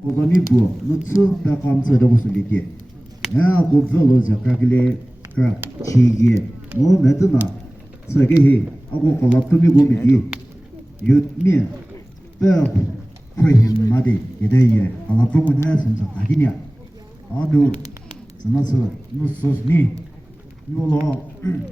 Amigo, no sul da camisa da você ligue. É, o velo já cagle, cara, chegue. O medina, segue aí. Agora coloca comigo me diz. Me, pera, foi madi, ideia. Ela como nessa, não tá aqui. Ah, no sosmi. No lo,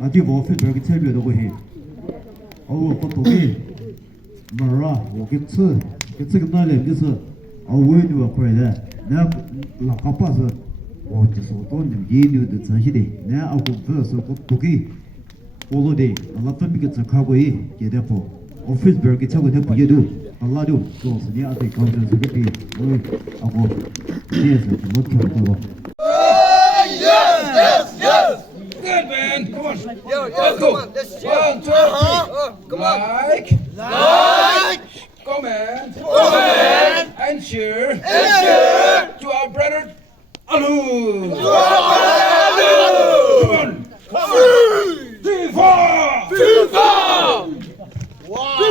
a ti vou fazer que você viu do que. Oh, que Mara, o que que não é isso? A word wa kwela na la kapasa o de so ton de ni de sanjide na a ko verse ko toki olo de la tabi ke tsakago yi ke da po office berg ke tsago de buye do Allah do so se ni a de counter se ke o a ko yes mo ko ko Yes! Good man, come on. Come on, let's cheer. 1, 2, 3. Come on. Like. Comment. And cheer. To our brother Alu. Come on. FIFA! Wow!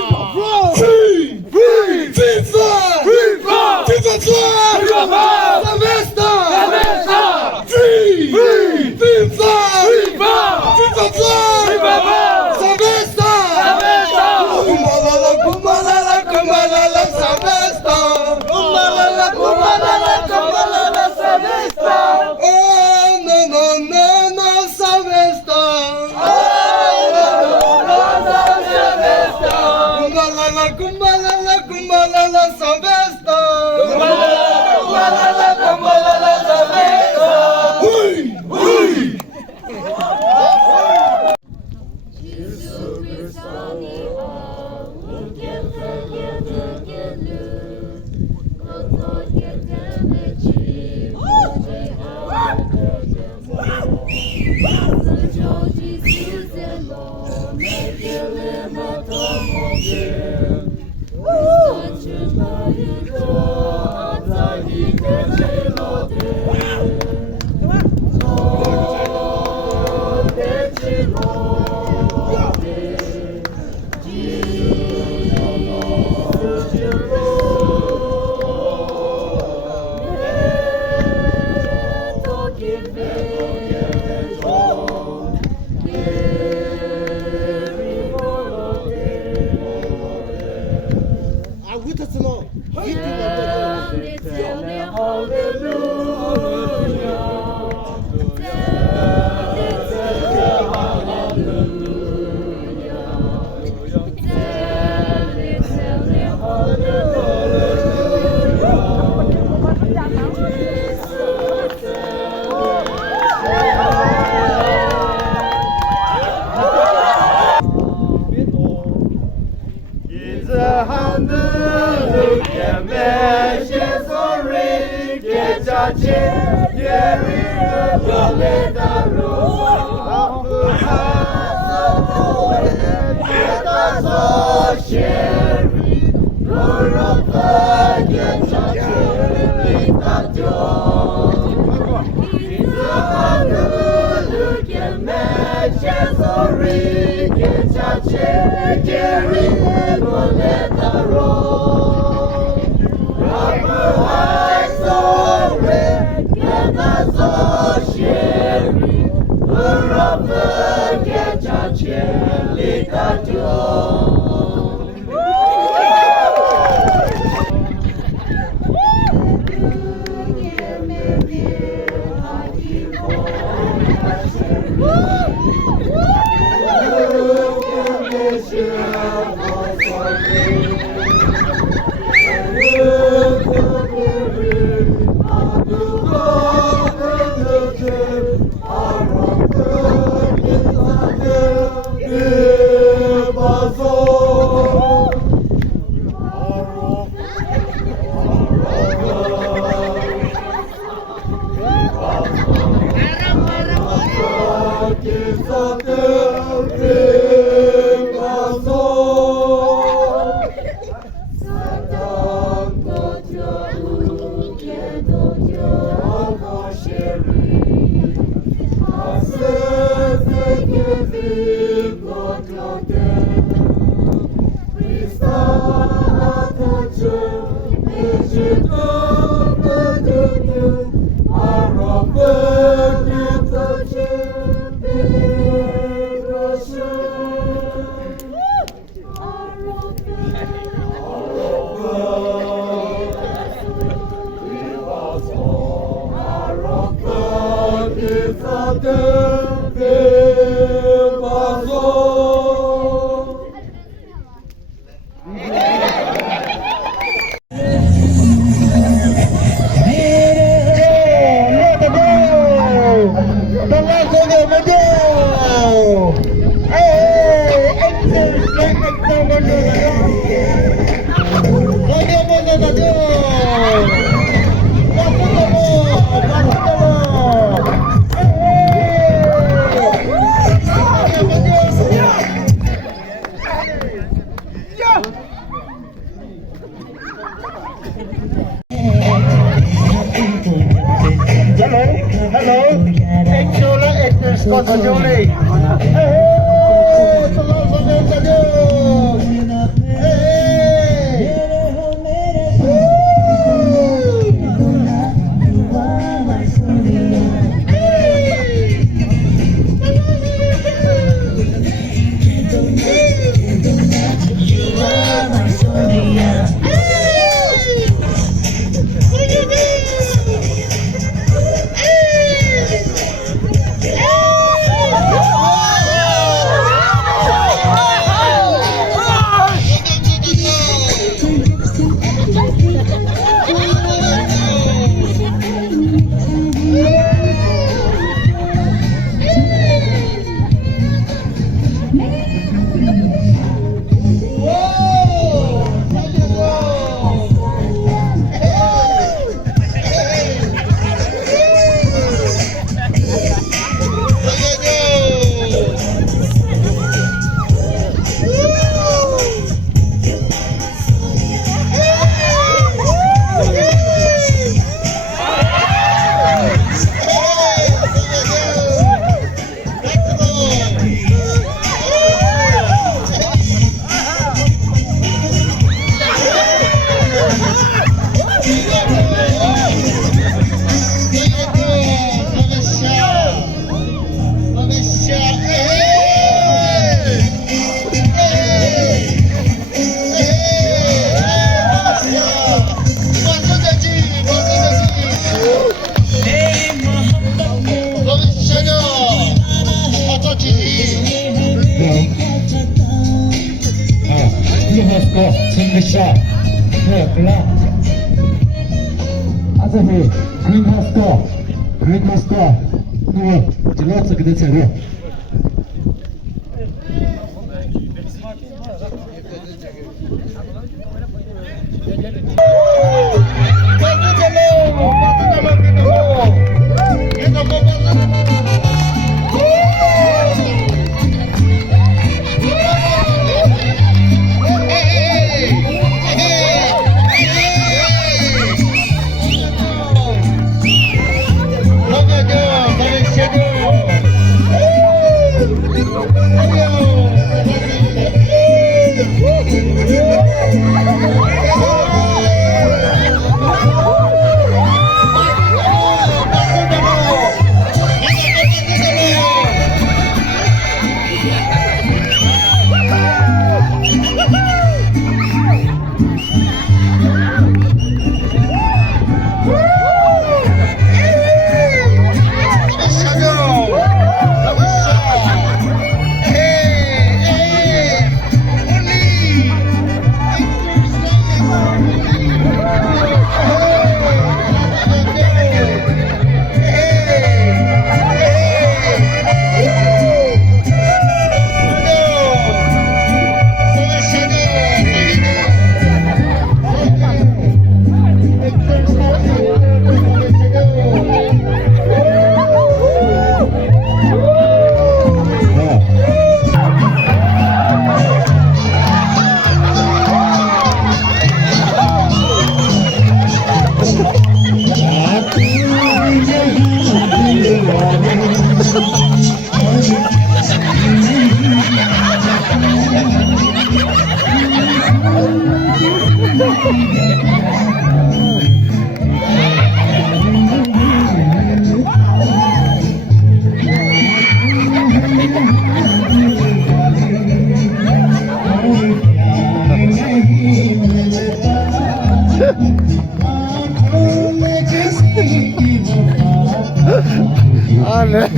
네.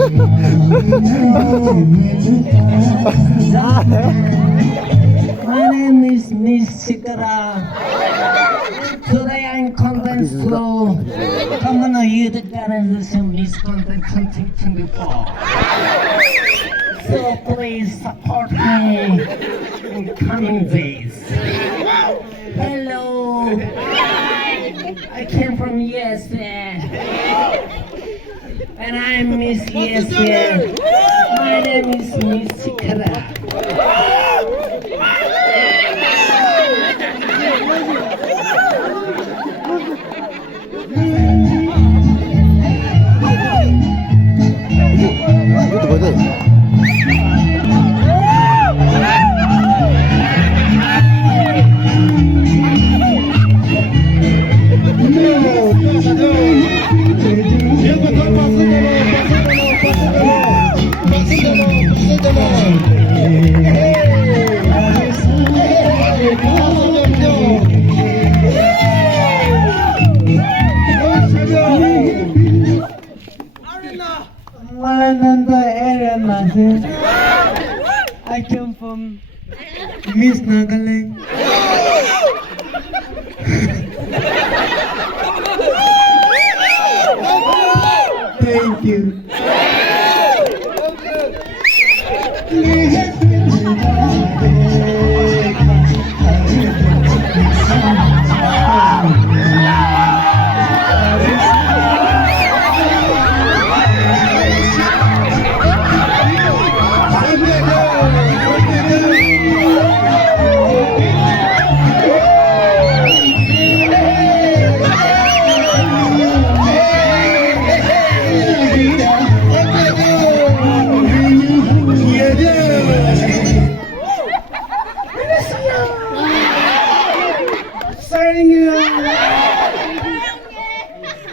My name is Miss Chikara. Today I'm content to Komuno Youth Organization Miss Content 2024. So please support me in coming days. Hello. I came from USA. And I'm Miss USA. My name is Miss Chikara. 이것도 뭐지? I come from Miss Nagaland. Thank you.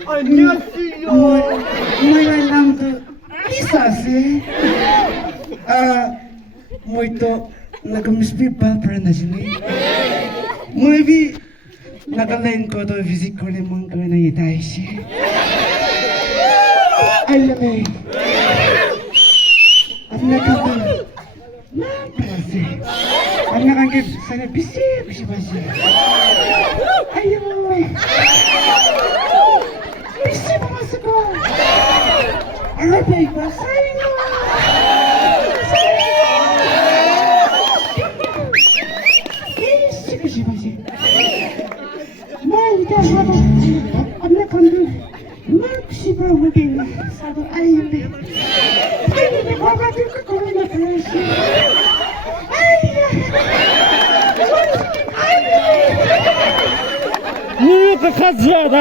안녕하세요. Meu nome é Lisa. Muito nagamispipa para nasini. Muito nagaling ko to visit ko lemon ko na itaishi. Alam mo. Ano ka ba? Napasi. Ano ka nga sana bisi basi. Ayaw. Bisi basi ko. Ano ba ito? Sayo. Bisi basi. Mau dah apa? Ano ka nga? Maxi ba maging sabi ayaw. Ayaw na ko ka ko na presi. 뉴욕 가즈야다.